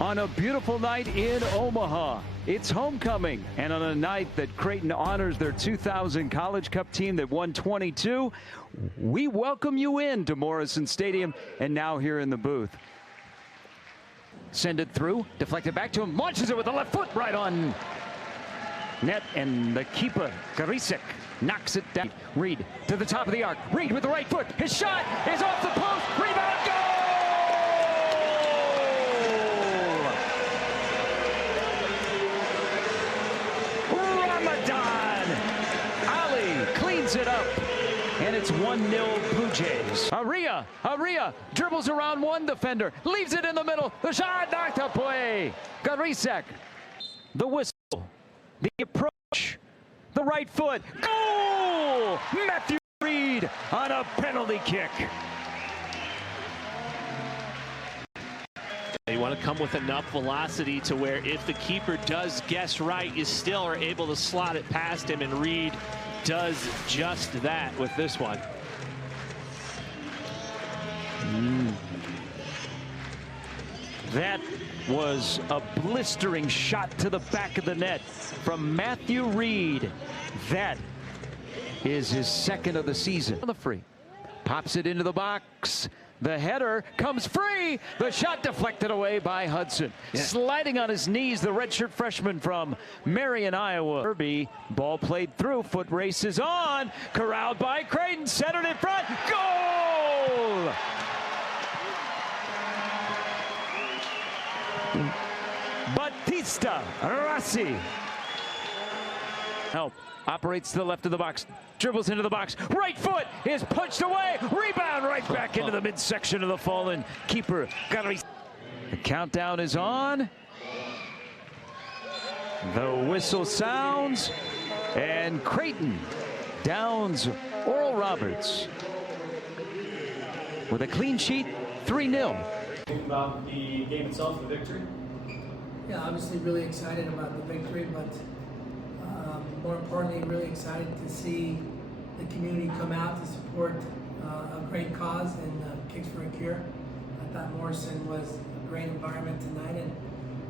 On a beautiful night in Omaha, it's homecoming, and on a night that Creighton honors their 2000 College Cup team that won 22, we welcome you in to Morrison Stadium, and now here in the booth. Send it through, deflected back to him, launches it with the left foot right on net, and the keeper, Garisek, knocks it down. Reed to the top of the arc. Reed with the right foot. His shot is off the post. Rebound, goal! Ramadan Ali cleans it up, and it's 1-0 Blue Jays. Aria dribbles around one defender, leaves it in the middle. The shot knocked away. Garisek, the whistle, the approach, the right foot. Goal! Matthew Reed on a penalty kick. You want to come with enough velocity to where if the keeper does guess right, you still are able to slot it past him, and Reed does just that with this one. That was a blistering shot to the back of the net from Matthew Reed. That is his second of the season. On the free, pops it into the box. The header comes free. The shot deflected away by Hudson. Yeah. Sliding on his knees, the redshirt freshman from Marion, Iowa. Kirby, ball played through, foot races on. Corralled by Creighton, centered in front. Goal! Batista Rassi. Help. Operates to the left of the box, dribbles into the box, right foot is punched away, rebound right back into the midsection of the fallen keeper. The countdown is on. The whistle sounds, and Creighton downs Oral Roberts with a clean sheet, 3-0. Think about the game itself, the victory. Yeah, obviously really excited about the victory, but more importantly, really excited to see the community come out to support a great cause in Kicks for a Cure. I thought Morrison was a great environment tonight, and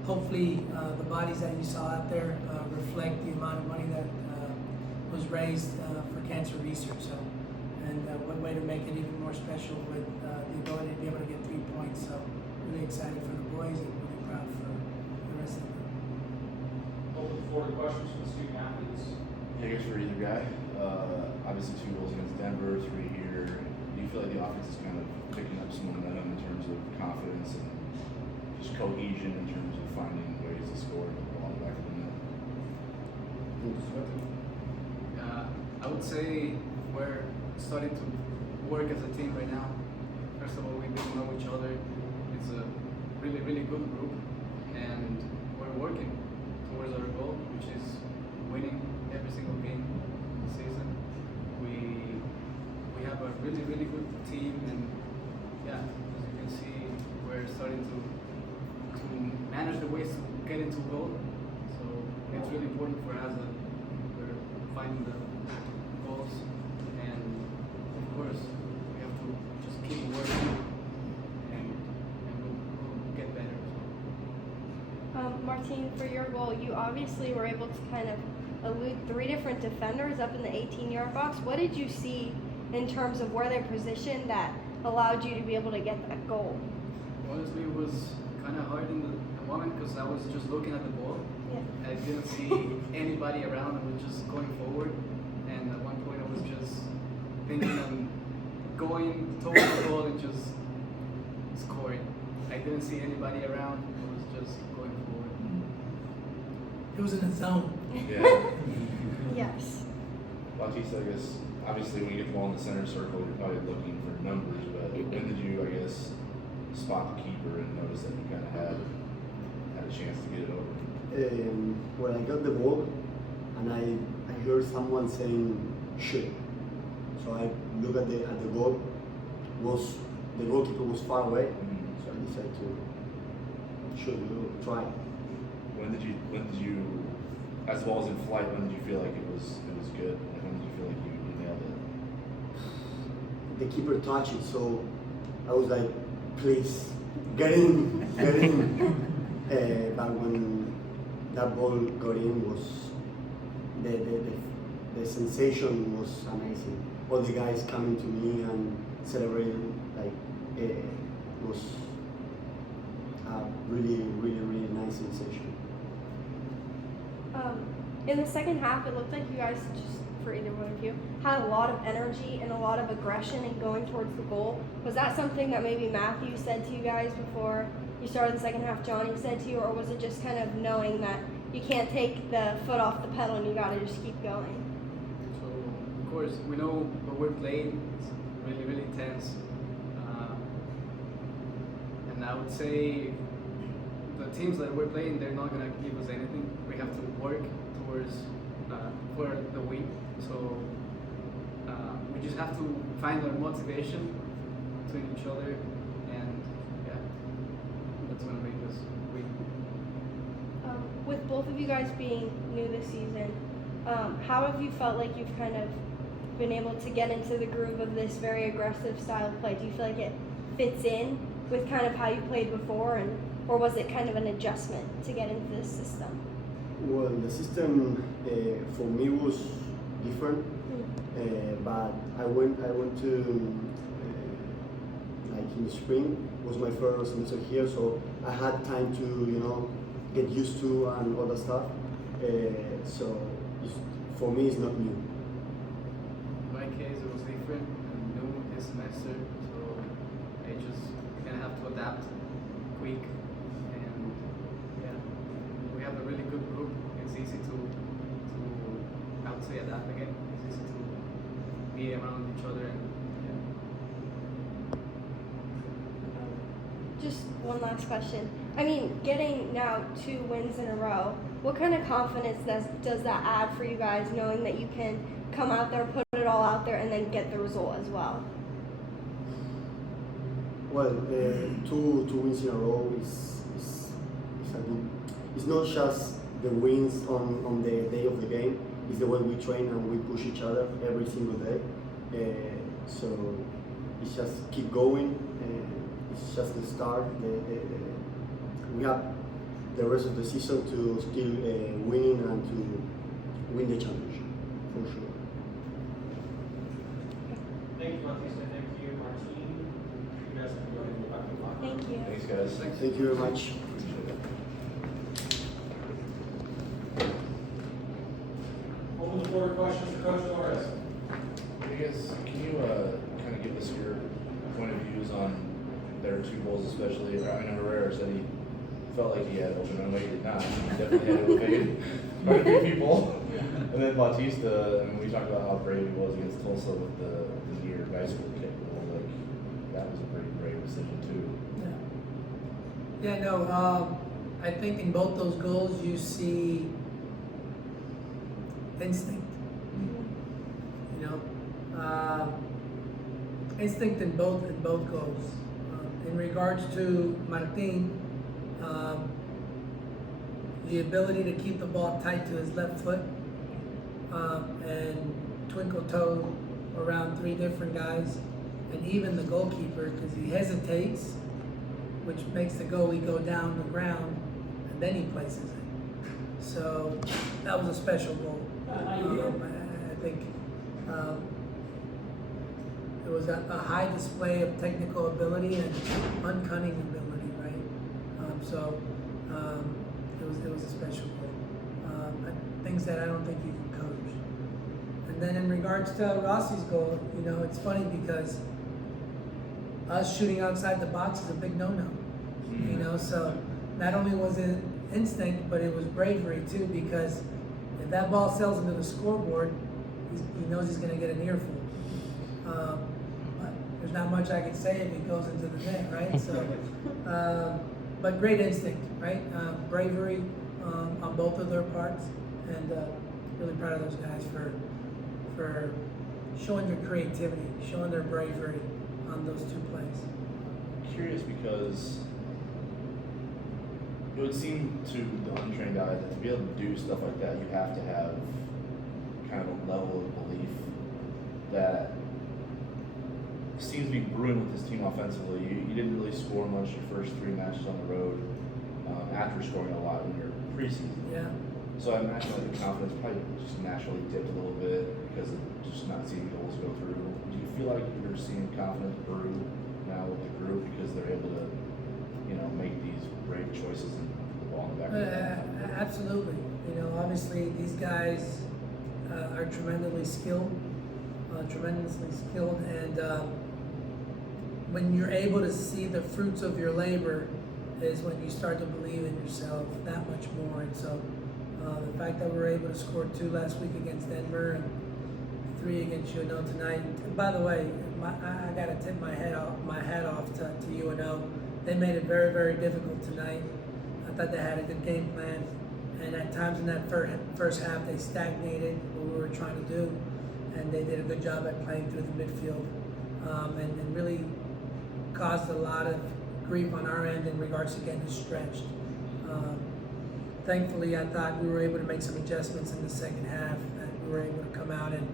hopefully the bodies that you saw out there reflect the amount of money that was raised for cancer research. So, and what way to make it even more special with the ability to be able to get 3 points. So, really excited for the boys and really proud for the rest of them. Open the floor to questions from the student athletes. Yeah, I guess for either guy. Obviously 2 goals against Denver, 3 here. Do you feel like the offense is kind of picking up some momentum in terms of confidence and just cohesion in terms of finding ways to score and ball back of the net? I would say we're starting to work as a team right now. First of all, we get to know each other. It's a really, really good group, and we're working towards our goal, which is winning every single game this season. We have a really, really good team, and yeah, as you can see, we're starting to manage the ways to get into goal. So it's really important for us that we're finding the goals, and of course we have to just keep working, and we'll get better. Martin, for your goal, you obviously were able to kind of elude 3 different defenders up in the 18-yard box. What did you see in terms of where they're positioned that allowed you to be able to get that goal? Honestly, it was kind of hard in the moment because I was just looking at the ball. Yeah. I didn't see anybody around. I was just going forward, and at one point I was just thinking of going towards the ball and just scoring. I didn't see anybody around. I was just going forward. It was in a zone. Yeah. Yes. Bautista, I guess, obviously when you get the ball in the center circle, you're probably looking for numbers, but when did you, I guess, spot the keeper and notice that you kind of had a chance to get it over? When I got the ball and I heard someone saying shoot, so I look at the goal. The goalkeeper was far away, so I decided to shoot, try. When did you, as the ball was in flight, when did you feel like it was good? Like when did you feel like you nailed it? The keeper touched it, so I was like, please, get in. But when that ball got in, was the sensation was amazing. All the guys coming to me and celebrating, like it was a really nice sensation. In the second half, it looked like you guys, just for either one of you, had a lot of energy and a lot of aggression in going towards the goal. Was that something that maybe Matthew said to you guys before you started the second half, Johnny said to you, or was it just kind of knowing that you can't take the foot off the pedal and you gotta just keep going? So, of course, we know what we're playing. It's really tense. And I would say the teams that we're playing, they're not going to give us anything. We have to work towards for the win. So we just have to find our motivation between each other, and yeah, that's going to make us win. With both of you guys being new this season, how have you felt like you've kind of been able to get into the groove of this very aggressive style of play? Do you feel like it fits in with kind of how you played before, or was it kind of an adjustment to get into this system? Well, the system for me was different, but I went to like in the spring was my first semester here, so I had time to get used to and all that stuff. So for me, it's not new. In my case, it was different and new this semester, so I just gonna have to adapt quick, and yeah, we have a really good group. It's easy to I would say adapt again. It's easy to be around each other, and yeah. Just one last question. I mean, getting now 2 wins in a row, what kind of confidence does that add for you guys, knowing that you can come out there, put it all out there, and then get the result as well? Well, two wins in a row is a good. It's not just the wins on the day of the game. It's the way we train and we push each other every single day. So it's just keep going. It's just the start. We have the rest of the season to still winning and to win the championship for sure. Thank you, Bautista. Thank you, Martin. You guys can go ahead and go back to the locker room. Thank you. Thanks, guys. Thank you very much. Appreciate it. Open the floor to questions for Coach Torres. Hey guys, can you kind of give us your point of views on their 2 goals, especially? I know Herrera said he felt like he had open runway. He did not. He definitely had to evade quite a few people. And then Bautista, I mean, we talked about how brave he was against Tulsa with the near bicycle kick goal. Like, that was a pretty brave decision too. Yeah, no, I think in both those goals you see instinct. Instinct in both goals. In regards to Martin, the ability to keep the ball tight to his left foot and twinkle toe around 3 different guys, and even the goalkeeper, because he hesitates, which makes the goalie go down the ground, and then he places it. So that was a special goal. I think it was a high display of technical ability and uncunning ability, right? It was a special goal. Things that I don't think you can coach. And then in regards to Rossi's goal, it's funny because us shooting outside the box is a big no-no. So not only was it instinct, but it was bravery too, because if that ball sails into the scoreboard, he knows he's going to get an earful. But there's not much I can say if it goes into the net, right? So, but great instinct, right? Bravery on both of their parts, and really proud of those guys for showing their creativity, showing their bravery on those 2 plays. Curious because it would seem to the untrained eye that to be able to do stuff like that, you have to have kind of a level of belief that seems to be brewing with this team offensively. You didn't really score much your first 3 matches on the road. after scoring a lot in your preseason. Yeah. So I imagine like the confidence probably just naturally dipped a little bit because of just not seeing goals go through. Do you feel like you're seeing confidence brew now with the group because they're able to, make these great choices and put the ball in the back of the net? Absolutely. Obviously these guys are tremendously skilled, and when you're able to see the fruits of your labor is when you start to believe in yourself that much more. And so the fact that we were able to score 2 last week against Denver and 3 against UNO tonight. And by the way, I got to tip my hat off to UNO. They made it very, very difficult tonight. I thought they had a good game plan, and at times in that first half they stagnated what we were trying to do, and they did a good job at playing through the midfield, and really caused a lot of grief on our end in regards to getting stretched. Thankfully, I thought we were able to make some adjustments in the second half, and we were able to come out and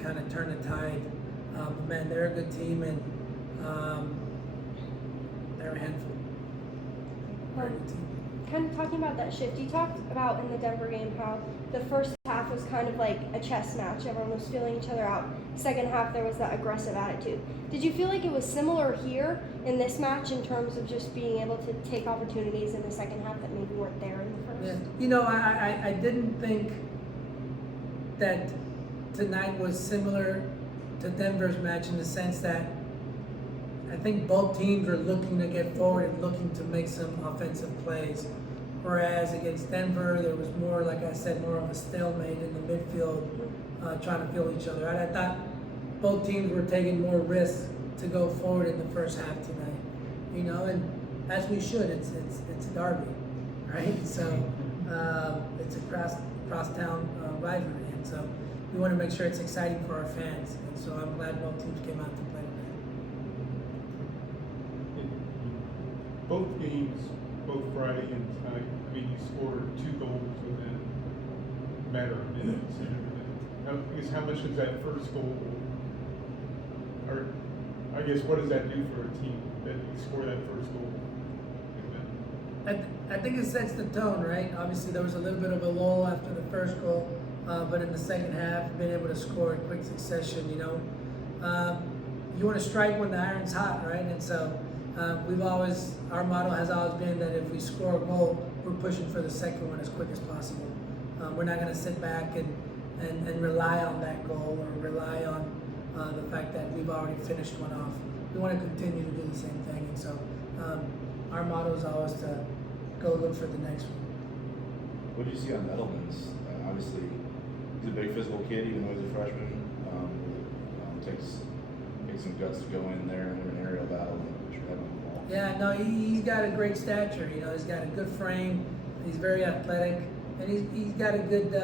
kind of turn the tide. But man, they're a good team, and they're a handful. They're a good team. Kind of talking about that shift, you talked about in the Denver game how the first half was kind of like a chess match. Everyone was feeling each other out. Second half, there was that aggressive attitude. Did you feel like it was similar here in this match in terms of just being able to take opportunities in the second half that maybe weren't there in the first? Yeah. I didn't think that tonight was similar to Denver's match in the sense that I think both teams were looking to get forward and looking to make some offensive plays. Whereas against Denver, there was more, like I said, more of a stalemate in the midfield, trying to feel each other. I thought both teams were taking more risks to go forward in the first half tonight. And as we should. It's a derby, right? So it's a cross-town rivalry, and so we want to make sure it's exciting for our fans. And so I'm glad both teams came out to play tonight. Both games, both Friday and tonight, you scored 2 goals within a matter of minutes and everything. I guess how much does that first goal, or I guess what does that do for a team that you score that first goal? I think it sets the tone, right? Obviously, there was a little bit of a lull after the first goal, but in the second half, being able to score in quick succession, you want to strike when the iron's hot, right? And so our motto has always been that if we score a goal, we're pushing for the second one as quick as possible. We're not going to sit back and rely on that goal or rely on the fact that we've already finished one off. We want to continue to do the same thing, and so our motto is always to go look for the next one. What did you see on Edelman's? Obviously, he's a big physical kid, even though he's a freshman. Takes some guts to go in there and win an aerial battle and put your head on the ball. Yeah, no, he's got a great stature. He's got a good frame. He's very athletic, and he's got a good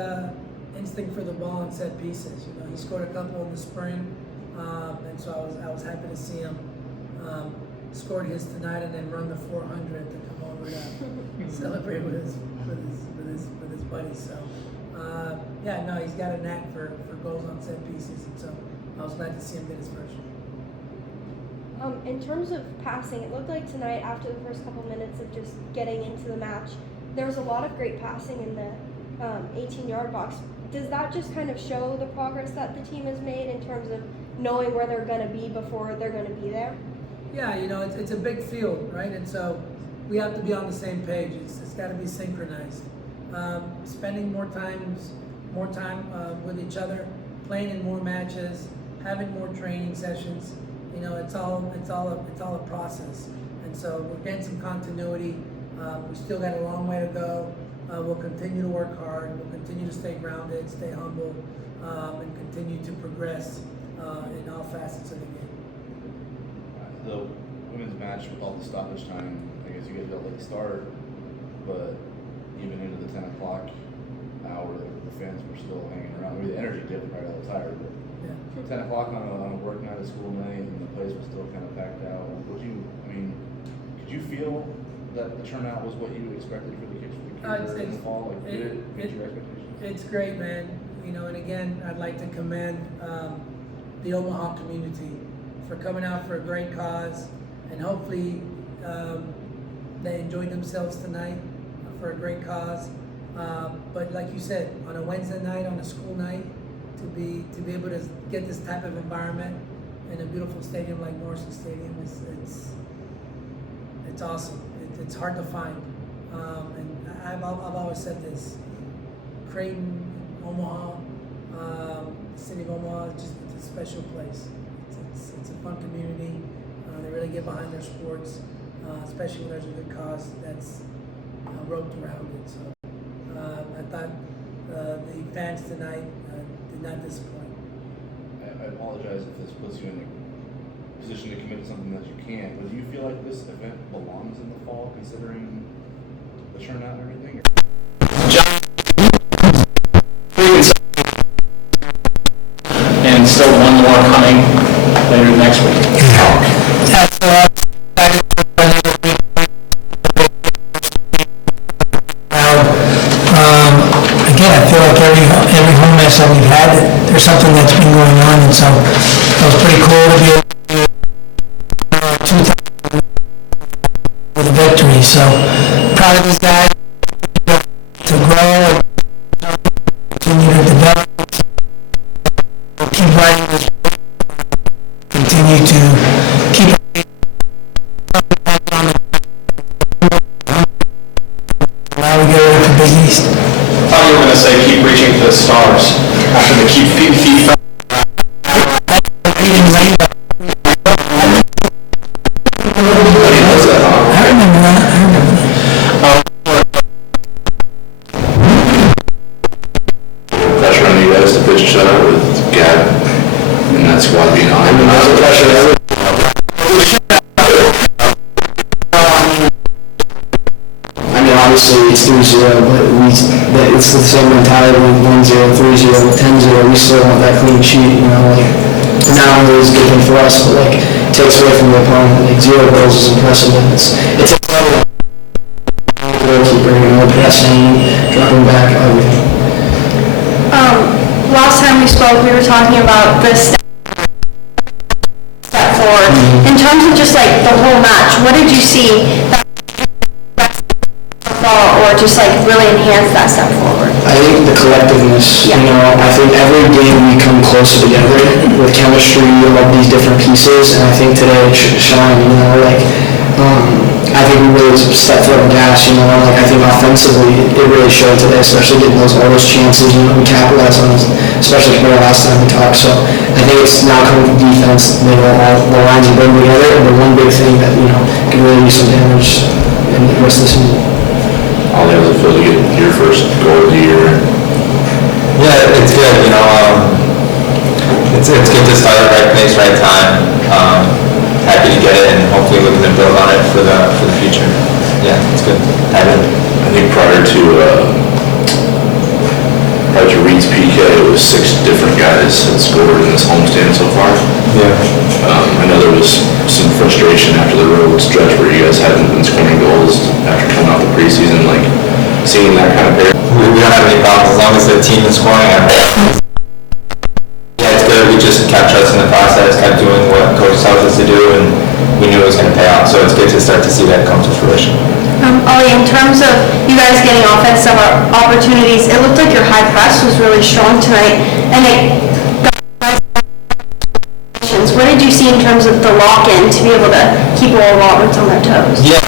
instinct for the ball and set pieces. He scored a couple in the spring, and so I was happy to see him scored his tonight and then run the 400 to come over to celebrate with his buddies. So he's got a knack for goals on set pieces, and so I was glad to see him get his first one. In terms of passing, it looked like tonight, after the first couple minutes of just getting into the match, there was a lot of great passing in the 18-yard box. Does that just kind of show the progress that the team has made in terms of knowing where they're going to be before they're going to be there? Yeah, it's a big field, right? And so we have to be on the same page. It's got to be synchronized. Spending more time with each other, playing in more matches, having more training sessions. It's all a process. And so we're getting some continuity. We still got a long way to go. We'll continue to work hard. We'll continue to stay grounded, stay humble, and continue to progress in all facets of the game. The women's match with all the stoppage time, I guess you guys got a late start, but even into the 10 o'clock hour, the fans were still hanging around. The energy dipped right all tired, but 10 o'clock on a work night at school night, and the place was still kind of packed out. Could you feel that the turnout was what you expected for the kids in the fall? Did it meet your expectations? It's great, man. And again, I'd like to commend the Omaha community for coming out for a great cause, and hopefully they enjoyed themselves tonight for a great cause. But like you said, on a Wednesday night, on a school night, to be able to get this type of environment in a beautiful stadium like Morrison Stadium it's awesome. It's hard to find. And I've always said this: Creighton, Omaha, city of Omaha, it's a special place. It's a fun community. They really get behind their sports, especially when there's a good cause that's roped around it. So I thought the fans tonight did not disappoint. I apologize if this puts you in a position to commit to something that you can't, but do you feel like this event belongs in the fall, considering the turnout and everything? And still one more coming later next week. Again, I feel like every home match that we've had, there's something that's been going on, and so it was pretty cool to be able to with a victory. So proud of these guys to grow and continue to develop. Keep writing this, continue to keep now we get ready for Big East. I thought you were going to say keep reaching for the stars after the keep feet. Pressure on you guys to pitch a shutout with Gab and that squad being on. Obviously it's 3-0, but it's the same mentality with 1-0, 3-0, with 10-0. We still want that clean sheet, not only is it a good thing for us, but it takes away from the opponent. 0 goals is impressive, and it's a level goalkeeper, passing, dropping back, everything. Last time we spoke, we were talking about the step forward. In terms of just the whole match, what did you see or just really enhance that step forward? I think the collectiveness, I think every game we come closer together with chemistry of these different pieces, and I think today it shined, I think we really stepped foot on the gas, I think offensively it really showed today, especially getting all those chances, we capitalized on it, especially compared to last time we talked. So I think it's now coming from defense, all the lines are bringing together, and the one big thing that, can really do some damage in the rest of the season. All the others feel to get your first goal of the year. Yeah, it's good. It's good to start at the right place, right time. Happy to get it, and hopefully we can build on it for the future. Yeah, it's good. I think prior to Reed's PK, it was 6 different guys that scored in this homestand so far. Yeah. I know there was some frustration after the road stretch where you guys hadn't been scoring goals after coming out the preseason, seeing that kind of pair. We don't have any problems as long as the team is scoring. Yeah, it's good. We just kept trusting the process, kept doing what coach tells us to do, and we knew it was going to pay off. So it's good to start to see that come to fruition. Ollie, in terms of you guys getting offensive opportunities, it looked like your high press was really strong tonight, and it got what did you see in terms of the lock-in to be able to keep all Roberts on their toes? Yeah.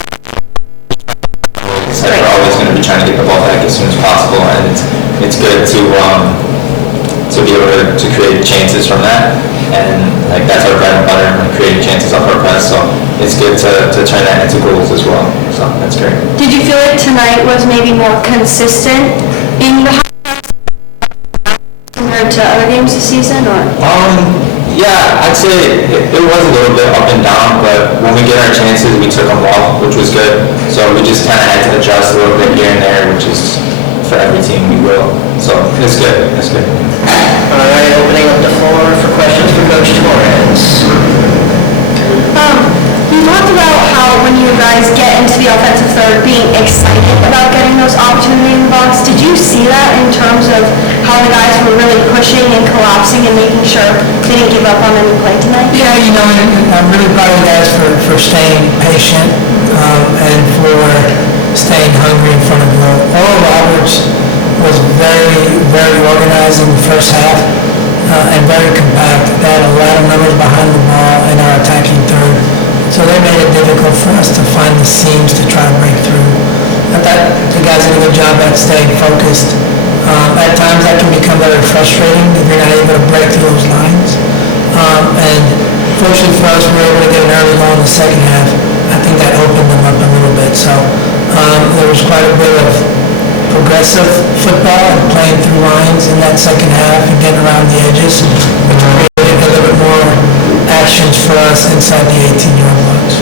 We're always going to be trying to get the ball back as soon as possible, and it's good to be able to create chances from that, and that's our bread and butter, creating chances off our press. So it's good to turn that into goals as well. So that's great. Did you feel like tonight was maybe more consistent in the compared to other games this season, or? Yeah, I'd say it was a little bit up and down, but when we get our chances, we took them well, which was good. So we just kind of had to adjust a little bit here and there, which is for every team we will. So it's good. It's good. All right, opening up the floor for questions for Coach Torres. You talked about how when you guys get into the offensive third, being excited about getting those opportunities in the box. Did you see that in terms of how the guys were really pushing and collapsing and making sure they didn't give up on any play tonight? Yeah, and I'm really proud of the guys for staying patient and for staying hungry in front of the goal. Oral Roberts was very, very organized in the first half and very compact. They had a lot of numbers behind the ball in our attacking third. So they made it difficult for us to find the seams to try and break through. I thought the guys did a good job at staying focused. At times that can become very frustrating if you're not able to break through those lines. And fortunately for us, we were able to get an early goal in the second half. I think that opened them up a little bit. So there was quite a bit of progressive football and playing through lines in that second half and getting around the edges, which created a little bit more actions for us inside the 18-yard box.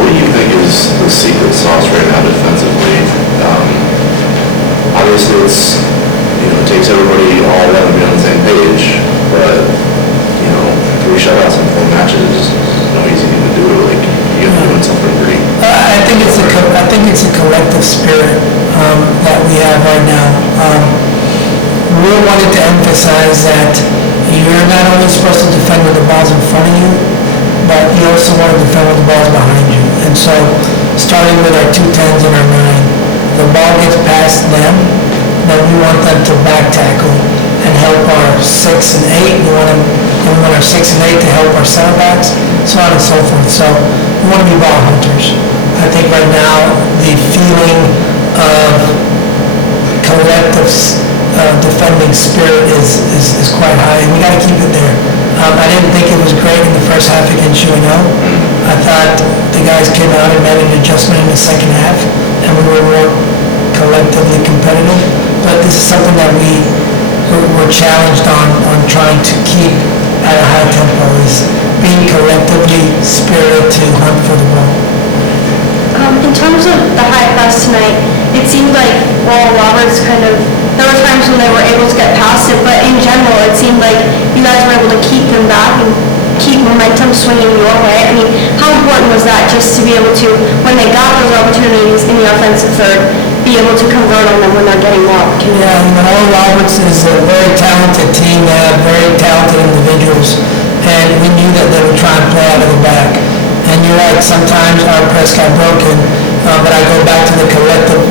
What do you think is the secret sauce right now defensively? Obviously, it takes everybody all 11 to be on the same page, but 3 shutouts in 4 matches is no easy thing to do. Like you have to doing something great. I think it's a collective spirit that we have right now. We wanted to emphasize that you're not only supposed to defend with the ball's in front of you, but you also want to defend with the ball's behind you. And so, starting with our 2 10s and our 9, the ball gets past them, then we want them to back tackle and help our 6 and 8. We want our 6 and 8 to help our center backs, so on and so forth. So we want to be ball hunters. I think right now the feeling of collective defending spirit is quite high, and we got to keep it there. I didn't think it was great in the first half against UNO. I thought the guys came out and made an adjustment in the second half, and we were more collectively competitive. But this is something that we're challenged on trying to keep at a high tempo, is being collectively spirited to hunt for the ball. In terms of the high press tonight, it seemed like Roberts there were times when they were able to get past it, but in general, it seemed like you guys were able to keep them back and keep momentum swinging your way. I mean, how important was that just to be able to, when they got those opportunities in the offensive third, be able to convert on them when they're getting more opportunities? Yeah, Oral Roberts is a very talented team. They have very talented individuals, and we knew that they would try and play out of the back. And you're right, sometimes our press got broken, but I go back to the collective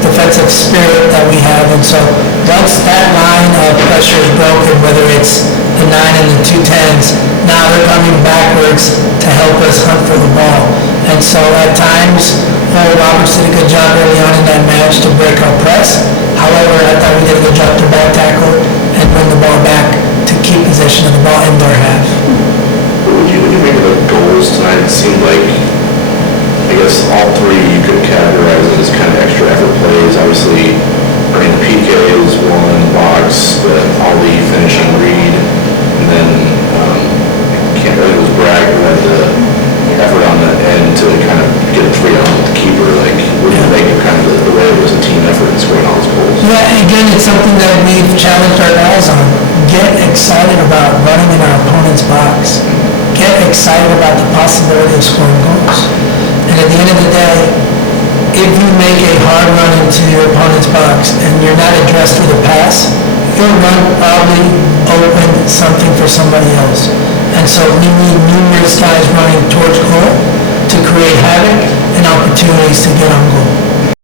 defensive spirit that we have. And so once that line of pressure is broken, whether it's the 9 and the 2 10s, now they're coming backwards to help us hunt for the ball. And so at times, Oral Roberts did a good job early on in that match to break our press. However, I thought we did a good job to back tackle and win the ball back to keep possession of the ball in their half. What would you make of the goals tonight? It seemed like, I guess, all 3 you could categorize as kind of extra effort plays. Obviously, the PK was one, box, the Ali finishing Reed, and then I can't remember, it was Bragg who had the effort on the end to kind of get a 3-on with the keeper. Like, what do you make of kind of the way it was a team effort in scoring all those goals? Yeah, again, it's something that we've challenged our guys on. Get excited about running in our opponent's box. Get excited about the possibility of scoring goals. And at the end of the day, if you make a hard run into your opponent's box and you're not addressed with a pass, your run probably opened something for somebody else. And so we need numerous guys running towards goal to create havoc and opportunities to get on goal.